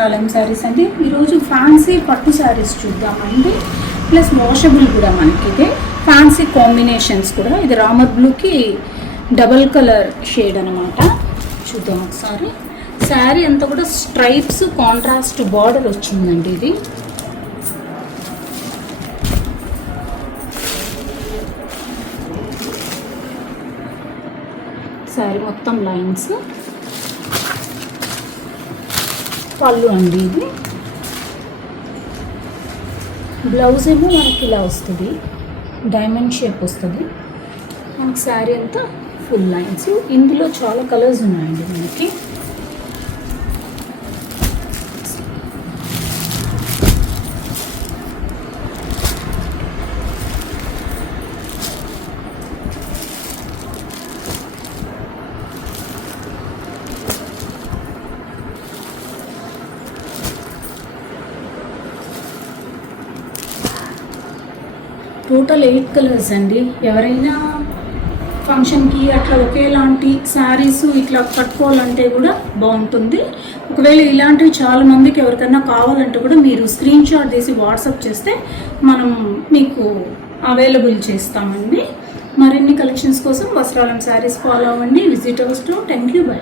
వస్త్రాలయం శారీస్ అండి. ఈరోజు ఫ్యాన్సీ పట్టు శారీస్ చూద్దామండి. ప్లస్ వాషబుల్ కూడా మనకి ఇది ఫ్యాన్సీ కాంబినేషన్స్ కూడా. ఇది రామర్ బ్లూకి డబల్ కలర్ షేడ్ అనమాట. చూద్దాం ఒకసారి. శారీ అంతా కూడా స్ట్రైప్స్ కాంట్రాస్ట్ బార్డర్ వచ్చిందండి. ఇది శారీ మొత్తం లైన్స్. పళ్ళు అండి. ఇది బ్లౌజ్ ఏమో మనకి ఇలా వస్తుంది, డైమండ్ షేప్ వస్తుంది మనకి. శారీ అంతా ఫుల్ లైన్స్. ఇందులో చాలా కలర్స్ ఉన్నాయండి మనకి. టోటల్ 8 కలర్స్ అండి. ఎవరైనా ఫంక్షన్కి అట్లా ఒకేలాంటి శారీస్ ఇట్లా కట్టుకోవాలంటే కూడా బాగుంటుంది. ఒకవేళ ఇలాంటివి చాలా మందికి ఎవరికైనా కావాలంటే కూడా మీరు స్క్రీన్ షాట్ తీసి వాట్సాప్ చేస్తే మనం మీకు అవైలబుల్ చేస్తామండి. మరిన్ని కలెక్షన్స్ కోసం వస్త్రాలయం శారీస్ ఫాలో అవ్వండి. Visit our store. Thank you. By.